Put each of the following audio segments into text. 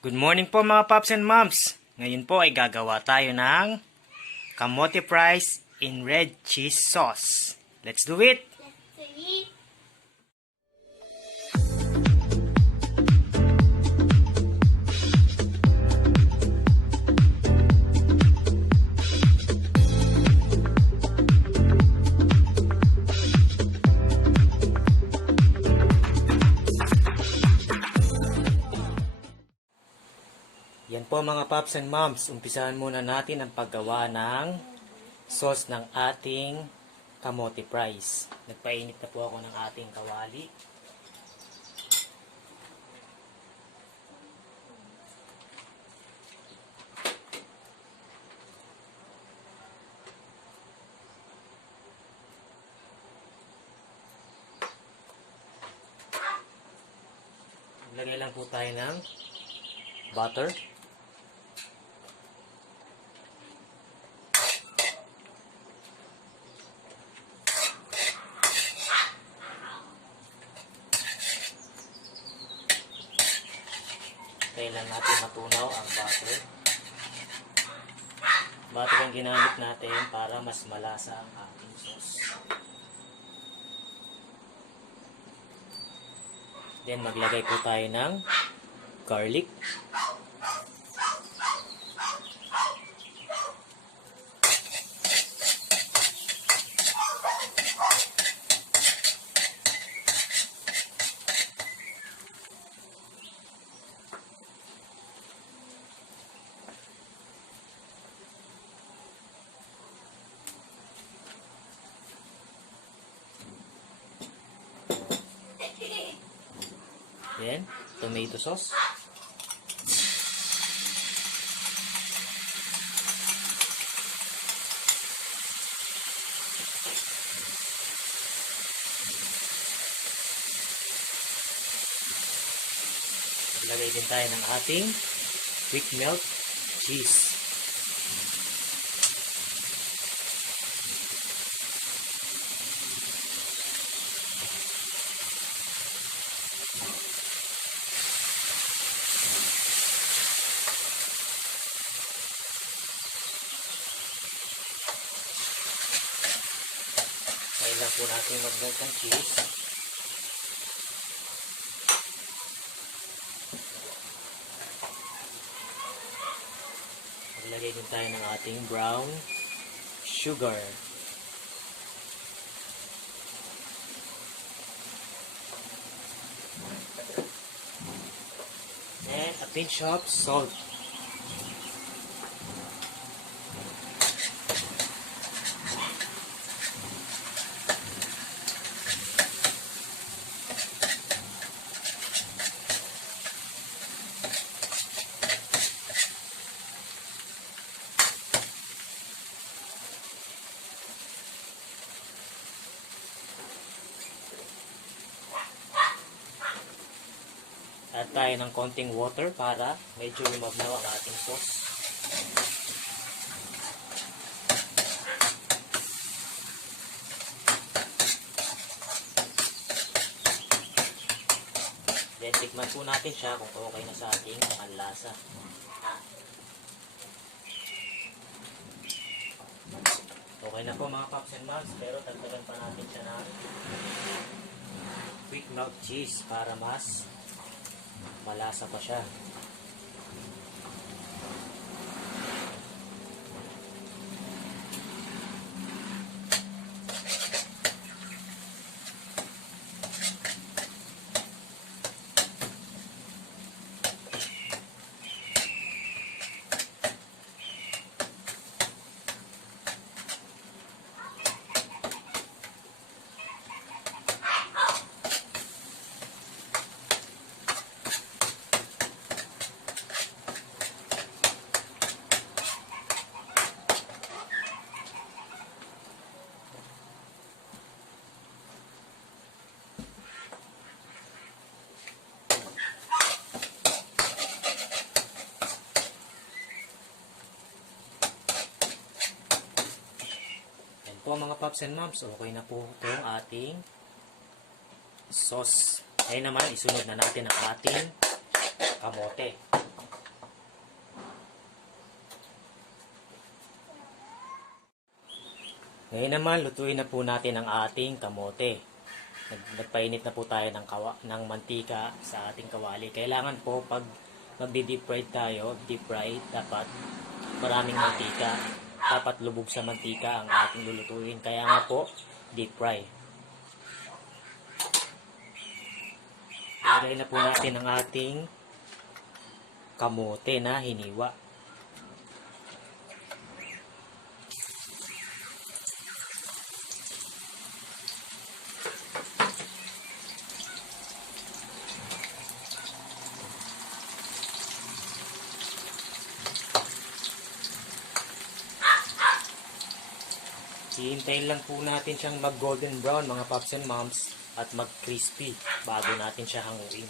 Good morning po mga Pops and Moms. Ngayon po ay gagawa tayo ng kamote fries in red cheese sauce. Let's do it! Yan po mga Pops and Moms, umpisahan muna natin ang paggawa ng sauce ng ating kamote fries. Nagpainit na po ako ng ating kawali. Lagay lang po tayo ng butter. Kailan natin matunaw ang butter. Butter ang ginamit natin para mas malasa ang ating sauce. Then maglagay po tayo ng garlic. Then, tomato sauce. Maglagay din tayo ng ating quick melt cheese. Kailan po natin mag-melt ng cheese. Maglagay din tayo ng ating brown sugar. And a pinch of salt. Add tayo ng konting water para medyo lumabnaw ang ating sauce. Then tikman po natin siya kung okay na sa ating panlasa. Okay na po mga Pops and Moms, pero dagdagan pa natin siya ng quick melt cheese para mas malasa pa siya. Po mga Pops and Moms, okay na po itong ating sauce. Ngayon naman, isunod na natin ang ating kamote. Ngayon naman, lutuin na po natin ang ating kamote. Nagpainit na po tayo ng mantika sa ating kawali. Kailangan po pag magdi-deep fry tayo, deep fry, dapat maraming mantika. Dapat lubog sa mantika ang ating lulutuin. Kaya nga po, deep fry. Ilagay na po natin ang ating kamote na hiniwa. Hihintayin lang po natin siyang mag golden brown mga paps and moms at mag crispy bago natin siya hanguin.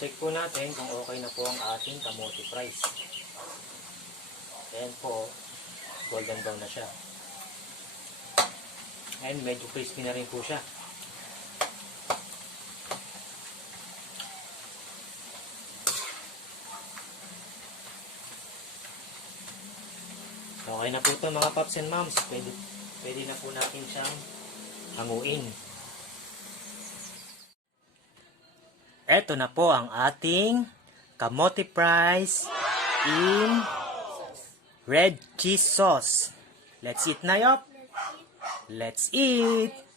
Check po natin kung okay na po ang ating kamote fries. Ayan po, golden brown na siya. And medyo crispy na rin po siya. Okay na po ito mga paps and moms. Pwede na po natin siyang hanguin. Eto na po ang ating kamote fries in red cheese sauce. Let's eat na, Yop! Let's eat!